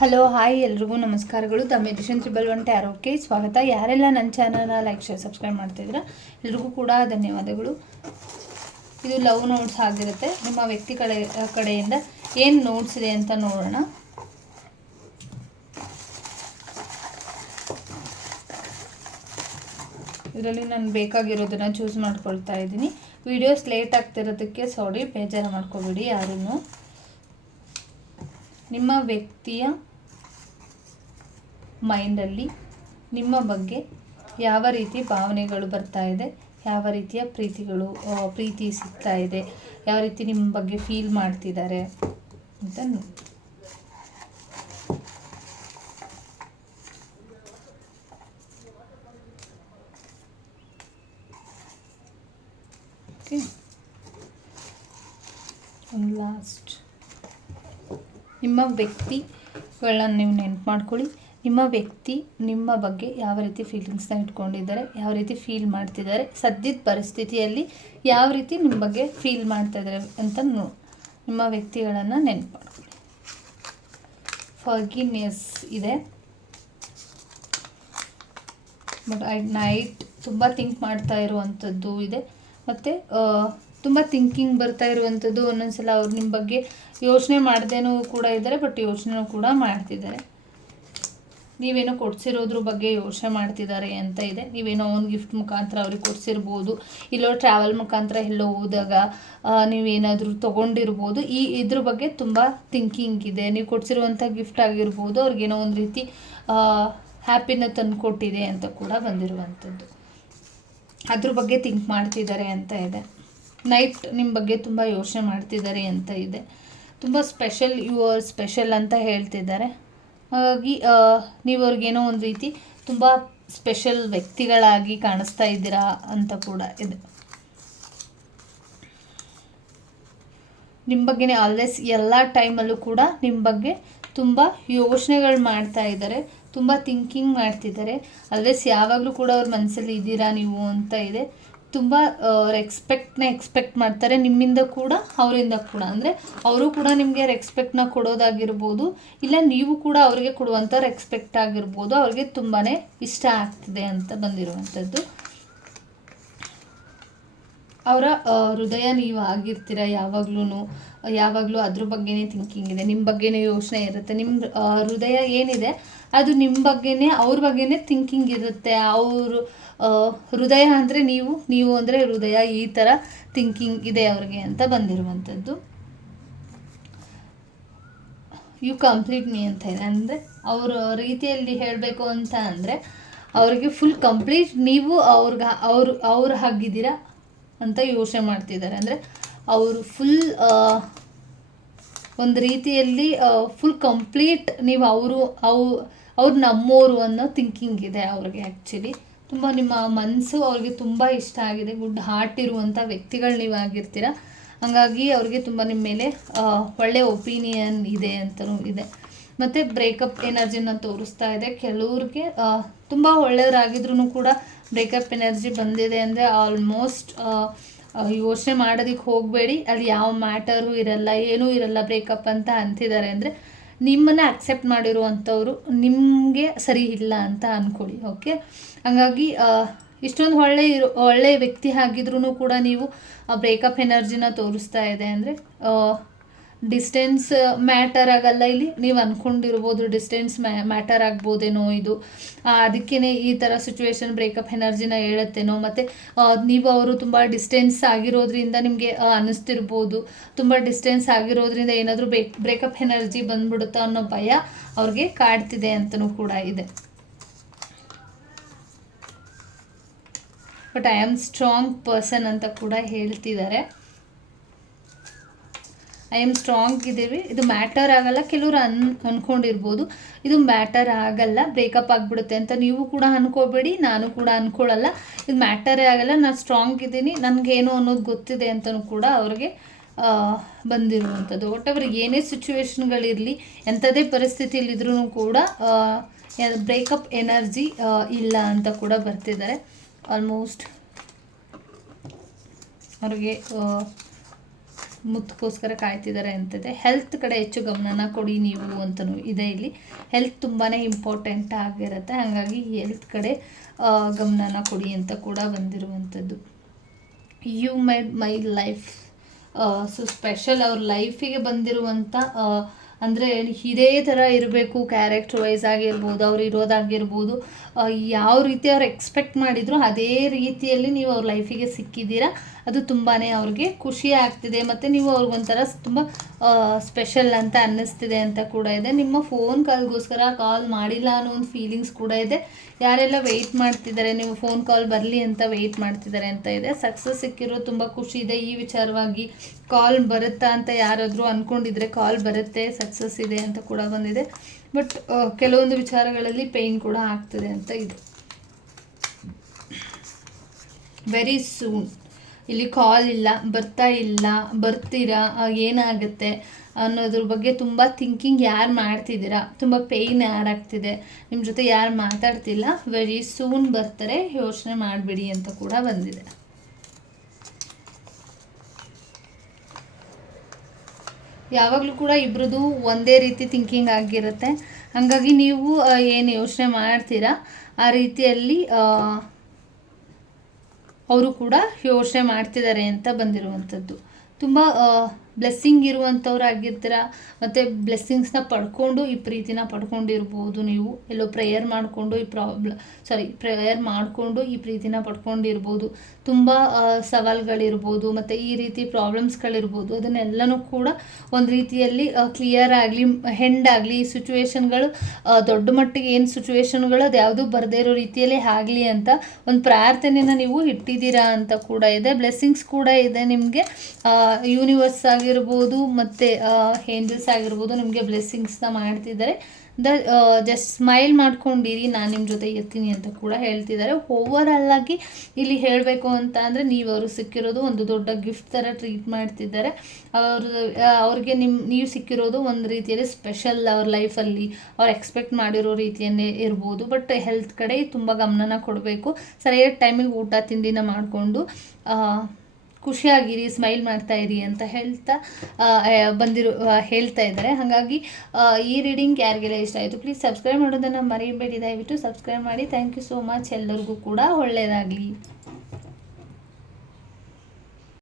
Hello hi ಎಲ್ರಿಗೂ ನಮಸ್ಕಾರಗಳು. The medicine 111 ಟ್ಯಾರೋಟ್ಗೆ ಸ್ವಾಗತ. ಯಾರೆಲ್ಲ ನನ್ನ ಚಾನಲ್ನ ಲೈಕ್ ಶೇರ್ ಸಬ್ಸ್ಕ್ರೈಬ್ ಮಾಡ್ತಿದ್ದೀರಾ ಎಲ್ರಿಗೂ ಕೂಡ ಧನ್ಯವಾದಗಳು. ಇದು ಲವ್ ನೋಟ್ಸ್ ಆಗಿರುತ್ತೆ. ನಿಮ್ಮ ವ್ಯಕ್ತಿ ಕಡೆಯಿಂದ ಏನು ನೋಟ್ಸ್ ಇದೆ ಅಂತ ನೋಡೋಣ. ಇದರಲ್ಲಿ ನಾನು ಬೇಕಾಗಿರೋದನ್ನು ಚೂಸ್ ಮಾಡ್ಕೊಳ್ತಾ ಇದ್ದೀನಿ. ವಿಡಿಯೋಸ್ ಲೇಟ್ ಆಗ್ತಿರೋದಕ್ಕೆ ಸಾರಿ, ಬೇಜಾರು ಮಾಡ್ಕೋಬೇಡಿ ಯಾರೂ. ನಿಮ್ಮ ವ್ಯಕ್ತಿಯ ಮೈಂಡಲ್ಲಿ ನಿಮ್ಮ ಬಗ್ಗೆ ಯಾವ ರೀತಿ ಭಾವನೆಗಳು ಬರ್ತಾ ಇದೆ, ಯಾವ ರೀತಿಯ ಪ್ರೀತಿ ಸಿಗ್ತಾ ಇದೆ, ಯಾವ ರೀತಿ ನಿಮ್ಮ ಬಗ್ಗೆ ಫೀಲ್ ಮಾಡ್ತಿದ್ದಾರೆ ಅಂತ ನೋಡಿ. ಓಕೆ, ಒಂದು ಲಾಸ್ಟ್ ನಿಮ್ಮ ವ್ಯಕ್ತಿಗಳನ್ನ ನೀವು ನೆನಪು ಮಾಡ್ಕೊಳ್ಳಿ. ನಿಮ್ಮ ವ್ಯಕ್ತಿ ನಿಮ್ಮ ಬಗ್ಗೆ ಯಾವ ರೀತಿ ಫೀಲಿಂಗ್ಸ್ನ ಇಟ್ಕೊಂಡಿದ್ದಾರೆ, ಯಾವ ರೀತಿ ಫೀಲ್ ಮಾಡ್ತಿದ್ದಾರೆ, ಸದ್ಯದ ಪರಿಸ್ಥಿತಿಯಲ್ಲಿ ಯಾವ ರೀತಿ ನಿಮ್ಮ ಬಗ್ಗೆ ಫೀಲ್ ಮಾಡ್ತಾ ಇದ್ದಾರೆ ಅಂತ ನಿಮ್ಮ ವ್ಯಕ್ತಿಗಳನ್ನು ನೆನಪು ಮಾಡ್ಕೊಳ್ಳಿ. ಫರ್ಗಿವ್ನೆಸ್ ಇದೆ, ಬಟ್ ನೈಟ್ ತುಂಬ ಥಿಂಕ್ ಮಾಡ್ತಾ ಇರುವಂಥದ್ದು ಇದೆ, ಮತ್ತು ತುಂಬ ಥಿಂಕಿಂಗ್ ಬರ್ತಾ ಇರುವಂಥದ್ದು. ಒಂದೊಂದ್ಸಲ ಅವ್ರು ನಿಮ್ಮ ಬಗ್ಗೆ ಯೋಚನೆ ಮಾಡ್ದೇನೂ ಕೂಡ ಇದ್ದಾರೆ, ಬಟ್ ಯೋಚನೆ ಕೂಡ ಮಾಡ್ತಿದ್ದಾರೆ. ನೀವೇನೋ ಕೊಡ್ಸಿರೋದ್ರ ಬಗ್ಗೆ ಯೋಚನೆ ಮಾಡ್ತಿದ್ದಾರೆ ಅಂತ ಇದೆ. ನೀವೇನೋ ಒಂದು ಗಿಫ್ಟ್ ಮುಖಾಂತರ ಅವ್ರಿಗೆ ಕೊಡಿಸಿರ್ಬೋದು, ಇಲ್ಲೋ ಟ್ರಾವೆಲ್ ಮುಖಾಂತರ ಎಲ್ಲೋ ಹೋದಾಗ ನೀವೇನಾದರೂ ತೊಗೊಂಡಿರ್ಬೋದು. ಇದ್ರ ಬಗ್ಗೆ ತುಂಬ ಥಿಂಕಿಂಗ್ ಇದೆ. ನೀವು ಕೊಡಿಸಿರುವಂಥ ಗಿಫ್ಟ್ ಆಗಿರ್ಬೋದು, ಅವ್ರಿಗೇನೋ ಒಂದು ರೀತಿ ಹ್ಯಾಪಿನ ತಂದುಕೊಟ್ಟಿದೆ ಅಂತ ಕೂಡ ಬಂದಿರುವಂಥದ್ದು. ಅದ್ರ ಬಗ್ಗೆ ಥಿಂಕ್ ಮಾಡ್ತಿದ್ದಾರೆ ಅಂತ ಇದೆ. ನೈಟ್ ನಿಮ್ಮ ಬಗ್ಗೆ ತುಂಬ ಯೋಚನೆ ಮಾಡ್ತಿದ್ದಾರೆ ಅಂತ ಇದೆ. ತುಂಬ ಸ್ಪೆಷಲ್, ಯು ಆರ್ ಸ್ಪೆಷಲ್ ಅಂತ ಹೇಳ್ತಿದ್ದಾರೆ. ಹಾಗಾಗಿ ನೀವು ಅವ್ರಿಗೇನೋ ಒಂದು ರೀತಿ ತುಂಬ ಸ್ಪೆಷಲ್ ವ್ಯಕ್ತಿಗಳಾಗಿ ಕಾಣಿಸ್ತಾ ಇದ್ದೀರಾ ಅಂತ ಕೂಡ ಇದೆ. ನಿಮ್ಮ ಬಗ್ಗೆನೇ ಆಲ್ವೇಸ್ ಎಲ್ಲ ಟೈಮಲ್ಲೂ ಕೂಡ ನಿಮ್ಮ ಬಗ್ಗೆ ತುಂಬ ಯೋಚನೆಗಳು ಮಾಡ್ತಾ ಇದ್ದಾರೆ, ತುಂಬ ಥಿಂಕಿಂಗ್ ಮಾಡ್ತಿದ್ದಾರೆ. ಆಲ್ವೇಸ್ ಯಾವಾಗಲೂ ಕೂಡ ಅವ್ರ ಮನಸ್ಸಲ್ಲಿ ಇದ್ದೀರಾ ನೀವು ಅಂತ ಇದೆ. ತುಂಬ ಎಕ್ಸ್ಪೆಕ್ಟ್ ಮಾಡ್ತಾರೆ ನಿಮ್ಮಿಂದ ಕೂಡ, ಅವರಿಂದ ಕೂಡ. ಅಂದರೆ ಅವರು ಕೂಡ ನಿಮಗೆ ರೆಸ್ಪೆಕ್ಟ್ನ ಕೊಡೋದಾಗಿರ್ಬೋದು, ಇಲ್ಲ ನೀವು ಕೂಡ ಅವರಿಗೆ ಕೊಡುವಂಥ ರೆಸ್ಪೆಕ್ಟ್ ಆಗಿರ್ಬೋದು. ಅವ್ರಿಗೆ ತುಂಬಾ ಇಷ್ಟ ಆಗ್ತಿದೆ ಅಂತ ಬಂದಿರುವಂಥದ್ದು. ಅವರ ಹೃದಯ ನೀವು ಆಗಿರ್ತೀರ ಯಾವಾಗಲೂ ಅದ್ರ ಬಗ್ಗೆನೇ ಥಿಂಕಿಂಗ್ ಇದೆ, ನಿಮ್ಮ ಬಗ್ಗೆನೇ ಯೋಚನೆ ಇರುತ್ತೆ. ನಿಮ್ಮ ಹೃದಯ ಏನಿದೆ ಅದು ನಿಮ್ಮ ಬಗ್ಗೆನೇ, ಅವ್ರ ಬಗ್ಗೆನೇ ಥಿಂಕಿಂಗ್ ಇರುತ್ತೆ. ಅವರು ಹೃದಯ ಅಂದರೆ ನೀವು ಅಂದರೆ ಹೃದಯ, ಈ ಥರ ಥಿಂಕಿಂಗ್ ಇದೆ ಅವ್ರಿಗೆ ಅಂತ ಬಂದಿರುವಂಥದ್ದು. ಯು ಕಂಪ್ಲೀಟ್ ಮೀ ಅಂತ ಇದೆ. ಅಂದರೆ ಅವ್ರ ರೀತಿಯಲ್ಲಿ ಹೇಳಬೇಕು ಅಂತ ಅಂದರೆ ಅವ್ರಿಗೆ ಫುಲ್ ಕಂಪ್ಲೀಟ್ ನೀವು ಅವ್ರು ಆಗಿದ್ದೀರಾ ಅಂತ ಯೋಚನೆ ಮಾಡ್ತಿದ್ದಾರೆ. ಅಂದರೆ ಅವರು ಫುಲ್ ಒಂದು ರೀತಿಯಲ್ಲಿ ಫುಲ್ ಕಂಪ್ಲೀಟ್ ನೀವು ಅವ್ರು ನಮ್ಮೋರು ಅನ್ನೋ ಥಿಂಕಿಂಗ್ ಇದೆ ಅವ್ರಿಗೆ. ಆ್ಯಕ್ಚುಲಿ ತುಂಬ ನಿಮ್ಮ ಮನಸ್ಸು ಅವ್ರಿಗೆ ತುಂಬ ಇಷ್ಟ ಆಗಿದೆ. ಗುಡ್ ಹಾರ್ಟ್ ಇರುವಂಥ ವ್ಯಕ್ತಿಗಳು ನೀವು ಆಗಿರ್ತೀರ. ಹಾಗಾಗಿ ಅವ್ರಿಗೆ ತುಂಬ ನಿಮ್ಮ ಮೇಲೆ ಒಳ್ಳೆಯ ಒಪಿನಿಯನ್ ಇದೆ ಅಂತಲೂ ಇದೆ. ಮತ್ತು ಬ್ರೇಕಪ್ ಎನರ್ಜಿನ ತೋರಿಸ್ತಾ ಇದೆ. ಕೆಲವ್ರಿಗೆ ತುಂಬ ಒಳ್ಳೆಯವರಾಗಿದ್ರೂ ಕೂಡ ಬ್ರೇಕಪ್ ಎನರ್ಜಿ ಬಂದಿದೆ. ಅಂದರೆ ಆಲ್ಮೋಸ್ಟ್ ಯೋಚನೆ ಮಾಡೋದಕ್ಕೆ ಹೋಗಬೇಡಿ, ಅಲ್ಲಿ ಯಾವ ಮ್ಯಾಟರು ಇರಲ್ಲ, ಏನೂ ಇರಲ್ಲ, ಬ್ರೇಕಪ್ ಅಂತ ಅಂತಿದ್ದಾರೆ. ಅಂದರೆ ನಿಮ್ಮನ್ನು ಅಕ್ಸೆಪ್ಟ್ ಮಾಡಿರುವಂಥವ್ರು ನಿಮಗೆ ಸರಿ ಇಲ್ಲ ಅಂತ ಅಂದ್ಕೊಳ್ಳಿ. ಓಕೆ, ಹಾಗಾಗಿ ಇಷ್ಟೊಂದು ಒಳ್ಳೆಯ ವ್ಯಕ್ತಿ ಆಗಿದ್ರೂ ಕೂಡ ನೀವು ಬ್ರೇಕಪ್ ಎನರ್ಜಿನ ತೋರಿಸ್ತಾ ಇದೆ. ಅಂದರೆ ಡಿಸ್ಟೆನ್ಸ್ ಮ್ಯಾಟರ್ ಆಗಲ್ಲ ಇಲ್ಲಿ. ನೀವು ಅಂದ್ಕೊಂಡಿರ್ಬೋದು ಡಿಸ್ಟೆನ್ಸ್ ಮ್ಯಾಟರ್ ಆಗ್ಬೋದೇನೋ ಇದು, ಅದಕ್ಕೇ ಈ ಥರ ಸಿಚುವೇಶನ್ ಬ್ರೇಕಪ್ ಎನರ್ಜಿನ ಹೇಳುತ್ತೇನೋ. ಮತ್ತು ನೀವು ಅವರು ತುಂಬ ಡಿಸ್ಟೆನ್ಸ್ ಆಗಿರೋದ್ರಿಂದ ನಿಮಗೆ ಅನ್ನಿಸ್ತಿರ್ಬೋದು, ತುಂಬ ಡಿಸ್ಟೆನ್ಸ್ ಆಗಿರೋದ್ರಿಂದ ಏನಾದರೂ ಬ್ರೇಕಪ್ ಎನರ್ಜಿ ಬಂದ್ಬಿಡುತ್ತೋ ಅನ್ನೋ ಭಯ ಅವ್ರಿಗೆ ಕಾಡ್ತಿದೆ ಅಂತಲೂ ಕೂಡ ಇದೆ. But I am strong person ಅಂತ ಕೂಡ ಹೇಳ್ತಿದ್ದಾರೆ. ಐ ಆಮ್ ಸ್ಟ್ರಾಂಗ್ ಇದ್ದೀವಿ, ಇದು ಮ್ಯಾಟರ್ ಆಗಲ್ಲ. ಕೆಲವರು ಅಂದ್ಕೊಂಡಿರ್ಬೋದು ಇದು ಮ್ಯಾಟರ್ ಆಗಲ್ಲ, ಬ್ರೇಕಪ್ ಆಗಿಬಿಡುತ್ತೆ ಅಂತ. ನೀವು ಕೂಡ ಅಂದ್ಕೋಬೇಡಿ, ನಾನು ಕೂಡ ಅಂದ್ಕೊಳ್ಳಲ್ಲ. ಇದು ಮ್ಯಾಟರೇ ಆಗಲ್ಲ, ನಾನು ಸ್ಟ್ರಾಂಗ್ ಇದ್ದೀನಿ, ನನಗೇನು ಅನ್ನೋದು ಗೊತ್ತಿದೆ ಅಂತಲೂ ಕೂಡ ಅವ್ರಿಗೆ ಬಂದಿರುವಂಥದ್ದು. ಒಟ್ಟು ಅವ್ರಿಗೆ ಏನೇ ಸಿಚುವೇಶನ್ಗಳಿರಲಿ, ಎಂಥದೇ ಪರಿಸ್ಥಿತಿಯಲ್ಲಿದ್ರೂ ಕೂಡ ಬ್ರೇಕಪ್ ಎನರ್ಜಿ ಇಲ್ಲ ಅಂತ ಕೂಡ ಬರ್ತಿದ್ದಾರೆ. ಆಲ್ಮೋಸ್ಟ್ ಅವ್ರಿಗೆ ಮುತ್ತಕ್ಕೋಸ್ಕರ ಕಾಯ್ತಿದ್ದಾರೆ ಅಂತಿದೆ. ಹೆಲ್ತ್ ಕಡೆ ಹೆಚ್ಚು ಗಮನನ ಕೊಡಿ ನೀವು ಅಂತಲೂ ಇದೆ. ಇಲ್ಲಿ ಹೆಲ್ತ್ ತುಂಬಾ ಇಂಪಾರ್ಟೆಂಟ್ ಆಗಿರುತ್ತೆ, ಹಾಗಾಗಿ ಹೆಲ್ತ್ ಕಡೆ ಗಮನನ ಕೊಡಿ ಅಂತ ಕೂಡ ಬಂದಿರುವಂಥದ್ದು. You made my life so special. ಅವ್ರ ಲೈಫಿಗೆ ಬಂದಿರುವಂಥ ಅಂದರೆ ಇದೇ ಥರ ಇರಬೇಕು, ಕ್ಯಾರೆಕ್ಟರ್ ವೈಸ್ ಆಗಿರ್ಬೋದು, ಅವ್ರು ಇರೋದಾಗಿರ್ಬೋದು, ಯಾವ ರೀತಿ ಅವ್ರು ಎಕ್ಸ್ಪೆಕ್ಟ್ ಮಾಡಿದ್ರು ಅದೇ ರೀತಿಯಲ್ಲಿ ನೀವು ಅವ್ರ ಲೈಫಿಗೆ ಸಿಕ್ಕಿದ್ದೀರಾ. ಅದು ತುಂಬಾ ಅವ್ರಿಗೆ ಖುಷಿ ಆಗ್ತಿದೆ, ಮತ್ತು ನೀವು ಅವ್ರಿಗೊಂಥರ ತುಂಬ ಸ್ಪೆಷಲ್ ಅಂತ ಅನ್ನಿಸ್ತಿದೆ ಅಂತ ಕೂಡ ಇದೆ. ನಿಮ್ಮ ಫೋನ್ ಕಾಲ್ಗೋಸ್ಕರ ಕಾಲ್ ಮಾಡಿಲ್ಲ ಅನ್ನೋ ಒಂದು ಫೀಲಿಂಗ್ಸ್ ಕೂಡ ಇದೆ. ಯಾರೆಲ್ಲ ವೆಯ್ಟ್ ಮಾಡ್ತಿದ್ದಾರೆ, ನೀವು ಫೋನ್ ಕಾಲ್ ಬರಲಿ ಅಂತ ವೆಯ್ಟ್ ಮಾಡ್ತಿದ್ದಾರೆ ಅಂತ ಇದೆ. ಸಕ್ಸಸ್ ಸಿಕ್ಕಿರೋ ತುಂಬ ಖುಷಿ ಇದೆ ಈ ವಿಚಾರವಾಗಿ. ಕಾಲ್ ಬರುತ್ತಾ ಅಂತ ಯಾರಾದರೂ ಅಂದ್ಕೊಂಡಿದ್ರೆ ಕಾಲ್ ಬರುತ್ತೆ, ಸಕ್ಸಸ್ ಇದೆ ಅಂತ ಕೂಡ ಬಂದಿದೆ. ಬಟ್ ಕೆಲವೊಂದು ವಿಚಾರಗಳಲ್ಲಿ ಪೇಯ್ನ್ ಕೂಡ ಆಗ್ತಿದೆ ಅಂತ ಇದೆ. ವೆರಿ ಸೂನ್ ಇಲ್ಲಿ ಕಾಲ್ ಇಲ್ಲ, ಬರ್ತೀರಾ, ಏನಾಗುತ್ತೆ ಅನ್ನೋದ್ರ ಬಗ್ಗೆ ತುಂಬ ಥಿಂಕಿಂಗ್ ಯಾರು ಮಾಡ್ತಿದ್ದೀರಾ, ತುಂಬ ಪೇಯ್ನ್ ಆ್ಯಡ್ ಆಗ್ತಿದೆ, ನಿಮ್ಮ ಜೊತೆ ಯಾರು ಮಾತಾಡ್ತಿಲ್ಲ, ವೆರಿ ಸೂನ್ ಬರ್ತಾರೆ, ಯೋಚನೆ ಮಾಡಿಬಿಡಿ ಅಂತ ಕೂಡ ಬಂದಿದೆ. ಯಾವಾಗಲೂ ಕೂಡ ಇಬ್ಬರದು ಒಂದೇ ರೀತಿ ಥಿಂಕಿಂಗ್ ಆಗಿರುತ್ತೆ, ಹಾಗಾಗಿ ನೀವು ಏನು ಯೋಚನೆ ಮಾಡ್ತೀರಾ ಆ ರೀತಿಯಲ್ಲಿ ಅವರು ಕೂಡ ಯೋಚನೆ ಮಾಡ್ತಿದ್ದಾರೆ ಅಂತ ಬಂದಿರುವಂಥದ್ದು. ತುಂಬ ಬ್ಲೆಸ್ಸಿಂಗ್ ಇರುವಂಥವ್ರು ಆಗಿರ್ತೀರ, ಮತ್ತು ಬ್ಲೆಸ್ಸಿಂಗ್ಸ್ನ ಪಡ್ಕೊಂಡು ಈ ಪ್ರೀತಿನ ಪಡ್ಕೊಂಡಿರ್ಬೋದು. ನೀವು ಎಲ್ಲೋ ಪ್ರೇಯರ್ ಮಾಡಿಕೊಂಡು ಪ್ರೇಯರ್ ಮಾಡಿಕೊಂಡು ಈ ಪ್ರೀತಿನ ಪಡ್ಕೊಂಡಿರ್ಬೋದು. ತುಂಬ ಸವಾಲುಗಳಿರ್ಬೋದು, ಮತ್ತು ಈ ರೀತಿ ಪ್ರಾಬ್ಲಮ್ಸ್ಗಳಿರ್ಬೋದು, ಅದನ್ನೆಲ್ಲನೂ ಕೂಡ ಒಂದು ರೀತಿಯಲ್ಲಿ ಕ್ಲಿಯರ್ ಆಗಲಿ, ಹೆಂಡ್ ಆಗಲಿ, ಈ ಸಿಚುವೇಶನ್ಗಳು ದೊಡ್ಡ ಮಟ್ಟಿಗೆ ಏನು ಸಿಚುವೇಶನ್ಗಳು ಅದು ಯಾವುದೂ ಬರದೇ ಇರೋ ರೀತಿಯಲ್ಲೇ ಆಗಲಿ ಅಂತ ಒಂದು ಪ್ರಾರ್ಥನೆನ ನೀವು ಇಟ್ಟಿದ್ದೀರಾ ಅಂತ ಕೂಡ ಇದೆ. ಬ್ಲೆಸ್ಸಿಂಗ್ಸ್ ಕೂಡ ಇದೆ ನಿಮಗೆ. ಯೂನಿವರ್ಸ್ ಆಗಿರ್ಬೋದು ಮತ್ತು ಏಂಜಲ್ಸ್ ಆಗಿರ್ಬೋದು ನಿಮಗೆ ಬ್ಲೆಸ್ಸಿಂಗ್ಸ್ನ ಮಾಡ್ತಿದ್ದಾರೆ. ಜಸ್ಟ್ ಸ್ಮೈಲ್ ಮಾಡ್ಕೊಂಡಿರಿ, ನಾನು ನಿಮ್ಮ ಜೊತೆ ಇರ್ತೀನಿ ಅಂತ ಕೂಡ ಹೇಳ್ತಿದ್ದಾರೆ. ಓವರಾಲ್ ಆಗಿ ಇಲ್ಲಿ ಹೇಳಬೇಕು ಅಂತ ಅಂದರೆ ನೀವು ಅವ್ರಿಗೆ ಸಿಕ್ಕಿರೋದು ಒಂದು ದೊಡ್ಡ ಗಿಫ್ಟ್ ಥರ ಟ್ರೀಟ್ ಮಾಡ್ತಿದ್ದಾರೆ. ಅವ್ರಿಗೆ ನೀವು ಸಿಕ್ಕಿರೋದು ಒಂದು ರೀತಿಯಲ್ಲಿ ಸ್ಪೆಷಲ್ ಅವ್ರ ಲೈಫಲ್ಲಿ. ಅವ್ರು ಎಕ್ಸ್ಪೆಕ್ಟ್ ಮಾಡಿರೋ ರೀತಿಯನ್ನೇ ಇರ್ಬೋದು. ಬಟ್ ಹೆಲ್ತ್ ಕಡೆ ತುಂಬ ಗಮನನ ಕೊಡಬೇಕು. ಸರಿಯಾದ ಟೈಮಿಗೆ ಊಟ ತಿಂಡಿನ ಮಾಡಿಕೊಂಡು ಖುಷಿಯಾಗಿರಿ, ಸ್ಮೈಲ್ ಮಾಡ್ತಾ ಇರಿ ಅಂತ ಹೇಳ್ತಾ ಇದ್ದಾರೆ. ಹಾಗಾಗಿ ಈ ರೀಡಿಂಗ್ ಯಾರಿಗೆಲ್ಲ ಇಷ್ಟ ಆಯಿತು ಪ್ಲೀಸ್ ಸಬ್ಸ್ಕ್ರೈಬ್ ಮಾಡೋದನ್ನು ಮರಿಬೇಡಿ. ದಯವಿಟ್ಟು ಸಬ್ಸ್ಕ್ರೈಬ್ ಮಾಡಿ. Thank you so much. ಎಲ್ಲರಿಗೂ ಕೂಡ ಒಳ್ಳೆಯದಾಗಲಿ.